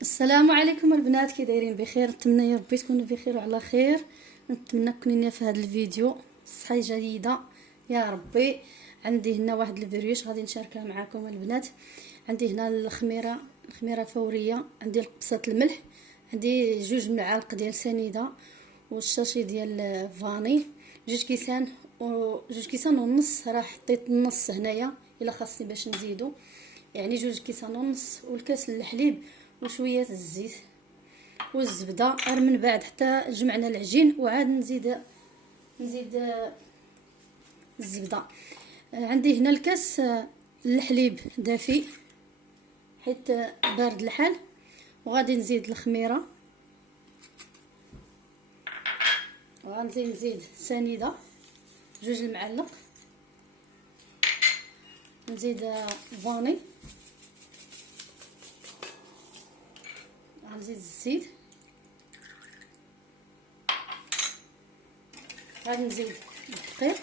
السلام عليكم البنات، كي دايرين؟ بخير؟ نتمنى يا ربي تكونوا بخير وعلى خير. نتمنى تكونوا في هذا الفيديو صحه جيده يا ربي. عندي هنا واحد الفيريوش غادي نشاركها معكم البنات. عندي هنا الخميره فوريه، عندي القبصه الملح، عندي 2 معالق ديال سنيده والشاشي ديال فاني، 2 كيسان و2 كيسان ونص. راه حطيت النص هنايا الا خاصني باش نزيدو، يعني 2 كيسان ونص، والكاس الحليب وشويه الزيت والزبده. غير من بعد حتى جمعنا العجين وعاد نزيد الزبده. عندي هنا الكاس الحليب دافي حيت بارد الحال، وغادي نزيد الخميره، وغنزيد نزيد سنيده 2 المعالق، نزيد فاني، غنزيد الزيت، غادي نزيد الدقيق،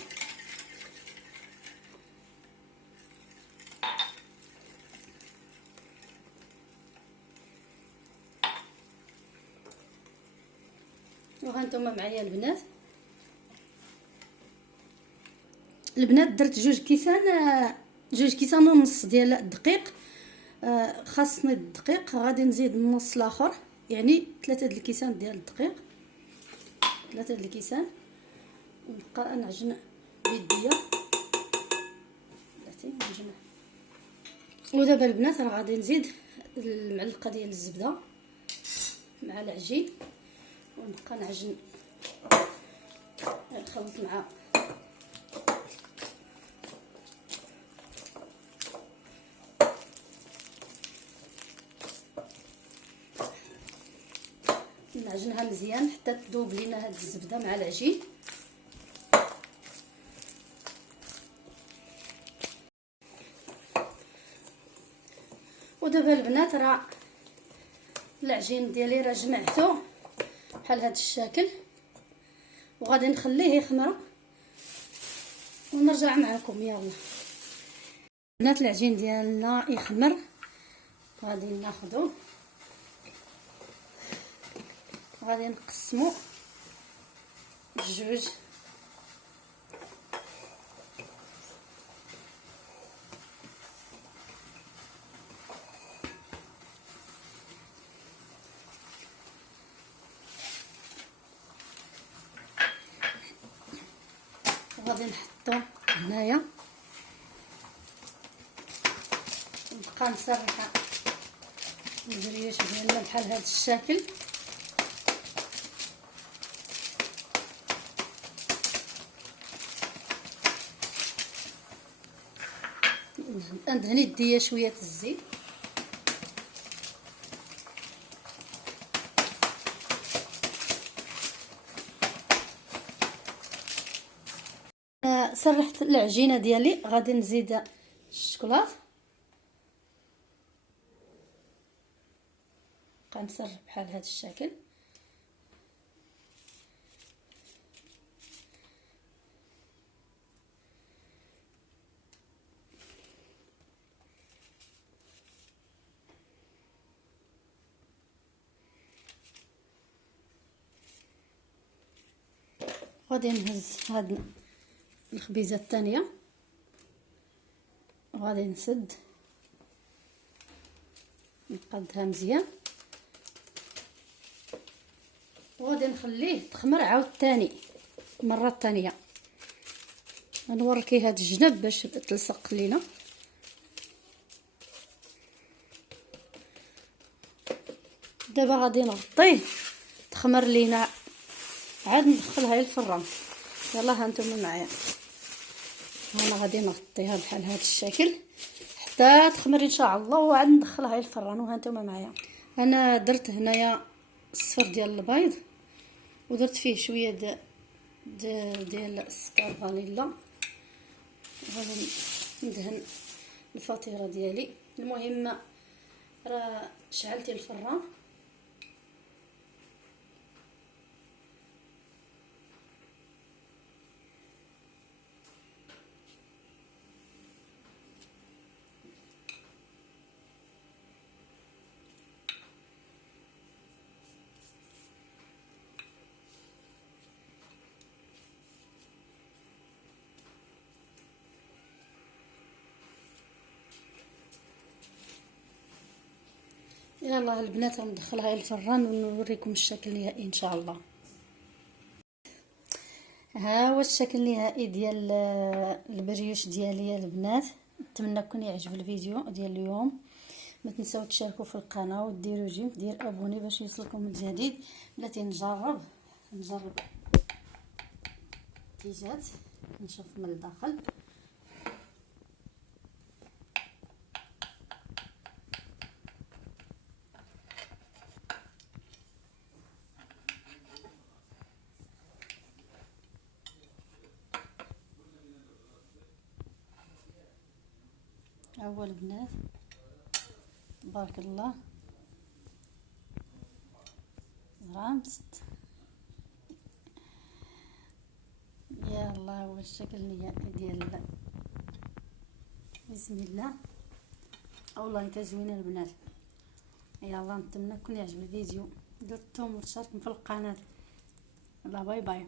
وهانتوما معايا البنات درت 2 كيسان ونص ديال الدقيق. خاصني الدقيق، غادي نزيد النص الاخر، يعني 3 د الكيسان ديال الدقيق، 3 د الكيسان، ونبقى نعجن بيديا بلاتي نعجن. ودابا البنات راه غادي نزيد المعلقه ديال الزبده مع العجين، ونبقى نعجن نخلط مع نعجنها مزيان حتى تذوب لينا هاد الزبده مع العجين. ودابا البنات راه العجين ديالي راه جمعته بحال هاد الشكل، وغادي نخليه يخمر ونرجع معكم. يلا بنات، العجين ديالنا يخمر، غادي ناخذو، غادي نقسمو بجوج، وغادي نحطو هنايا، نبقى نسرح البريوش ديالنا بحال هذا الشكل. ندهن يديا شويه الزيت، سرحت العجينه ديالي، غادي نزيد الشكلاط، نبقى نسرح بحال هذا الشكل. غادي نهز هاد الخبيزه الثانيه، وغادي نسد نقادها مزيان، وغادي نخليه تخمر عاوتاني المره الثانيه. غنوريكي هاد الجنب باش تلصق لينا. دابا غادي نغطيه تخمر لينا، عاد ندخلها للفران. يلا هانتوما معايا، انا غادي نغطيها بحال هذا الشكل حتى تخمر ان شاء الله، وعاد ندخلها للفران. وهانتوما معايا، انا درت هنايا الصفر ديال البيض، ودرت فيه شويه ديال السكر فانيلا، غادي ندهن الفطيره ديالي. المهم راه شعلت الفران، يلا البنات غندخلها الفران ونوريكم الشكل النهائي ان شاء الله. ها هو الشكل النهائي ديال البريوش ديالي البنات. نتمنى يكون يعجب الفيديو ديال اليوم. ما تنساو تشاركوا في القناه وديروا جيم دير ابوني باش يوصلكم الجديد. بلاتي نجرب كيجات نشوف من الداخل. اول البنات تبارك الله رامست. يلا هو الشكل النهائي ديال بسم الله. والله انت زوينه البنات. يلا نتمنى يكون يعجب الفيديو. درتم وتشاركوا في القناه. يلا باي باي.